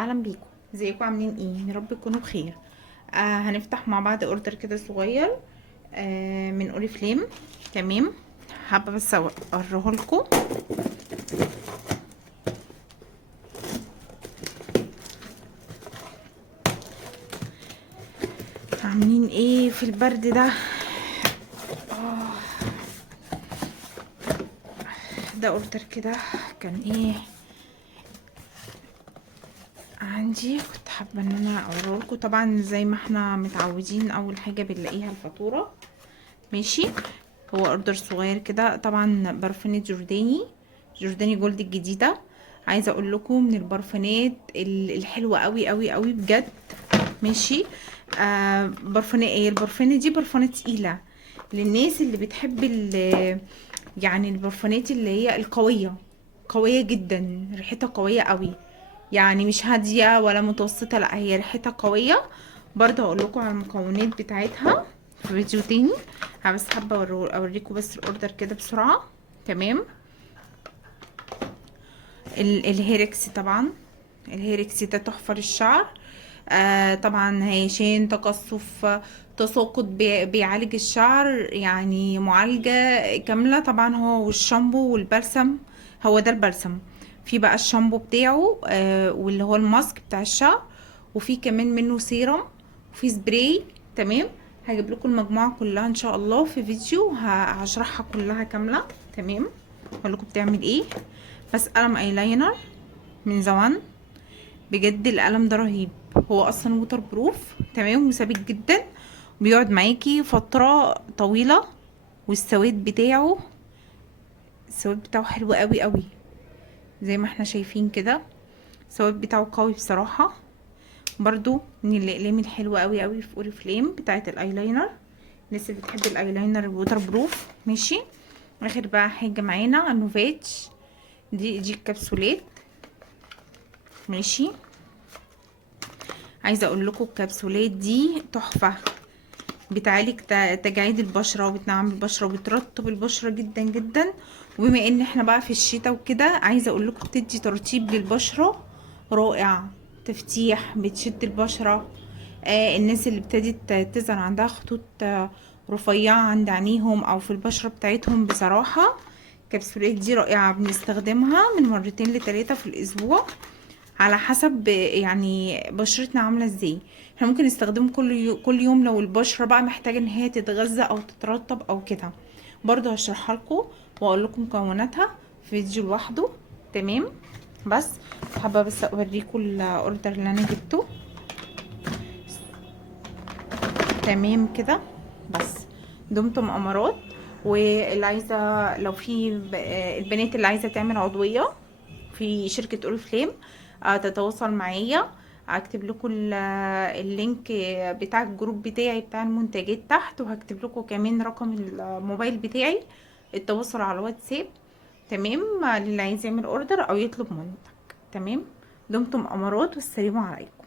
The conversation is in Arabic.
اهلا بيكم. ازيكم عاملين ايه؟ يا رب تكونوا بخير. هنفتح مع بعض اوردر كده صغير من اوريفليم. تمام. حابه بس اوريه لكم. عاملين ايه في البرد ده؟ ده اوردر كده كان ايه عندي، كنت حابه ان انا اوريه لكم. طبعا زي ما احنا متعودين اول حاجه بنلاقيها الفاتوره. ماشي. هو اوردر صغير كده، طبعا برفانة جورداني جولد الجديدة. عايزة اقول لكم من البرفانات الحلوة قوي قوي قوي بجد. ماشي. برفانة ايه؟ البرفانة دي برفانة تقيلة للناس اللي بتحب يعني البرفانات اللي هي القوية، قوية جدا، ريحتها قوية قوي. يعني مش هادية ولا متوسطة، لا هي ريحتها قوية. برضه هقول لكم على المكونات بتاعتها في فيديو تاني. انا بس حابه اوريكم بس الاوردر كده بسرعه. تمام. الهيركس طبعا، الهيركس ده تحفه للشعر. طبعا هيشان، تقصف، تساقط، بيعالج الشعر، يعني معالجه كامله. طبعا هو والشامبو والبلسم، هو ده البلسم. في بقى الشامبو بتاعه واللي هو الماسك بتاع الشعر، وفي كمان منه سيرم، وفي سبراي. تمام. هجيب لكم المجموعه كلها ان شاء الله في فيديو، هشرحها كلها كامله. تمام. اقول لكم بتعمل ايه. بس قلم ايلاينر من زوان، بجد القلم ده رهيب. هو اصلا ووتر بروف، تمام، وثابت جدا، بيقعد معاكي فتره طويله. والسواد بتاعه، السواد بتاعه حلو قوي قوي، زي ما احنا شايفين كده. السواد بتاعه قوي بصراحه. برضو من الاقلام الحلوه قوي قوي في اوريفليم بتاعه الايلاينر، الناس اللي بتحب الايلاينر الووتر بروف. ماشي. اخر بقى حاجه معانا النوفيتش، دي الكبسولات. ماشي. عايزه اقول لكم الكبسولات دي تحفه، بتعالج تجاعيد البشره، وبتنعم البشره، وبترطب البشره جدا جدا. وبما ان احنا بقى في الشتاء وكده، عايزه اقول لكم بتدي ترطيب للبشره رائع، تفتيح، بتشد البشره. الناس اللي ابتدت تظهر عندها خطوط رفيعه عند عينيهم او في البشره بتاعتهم، بصراحه الكبسولات دي رائعه. بنستخدمها من 2 ل3 في الاسبوع، على حسب يعني بشرتنا عامله ازاي. احنا ممكن نستخدمه كل يوم لو البشره بقى محتاجه ان هي تتغذى او تترطب او كده. برضو هشرحها لكم واقول لكم مكوناتها في فيديو لوحده. تمام. بس حابه بس اوريكم الاوردر اللي انا جبته. تمام كده. بس دمتم امارات. واللي عايزه، لو في البنات اللي عايزه تعمل عضويه في شركة اوريفليم، تتواصل معايا. هكتب لكم اللينك بتاع الجروب بتاعي بتاع المنتجات تحت، وهكتب لكم كمان رقم الموبايل بتاعي، التواصل على الواتساب. تمام. للي عايز يعمل اوردر او يطلب منتج. تمام. دمتم امارات، والسلام عليكم.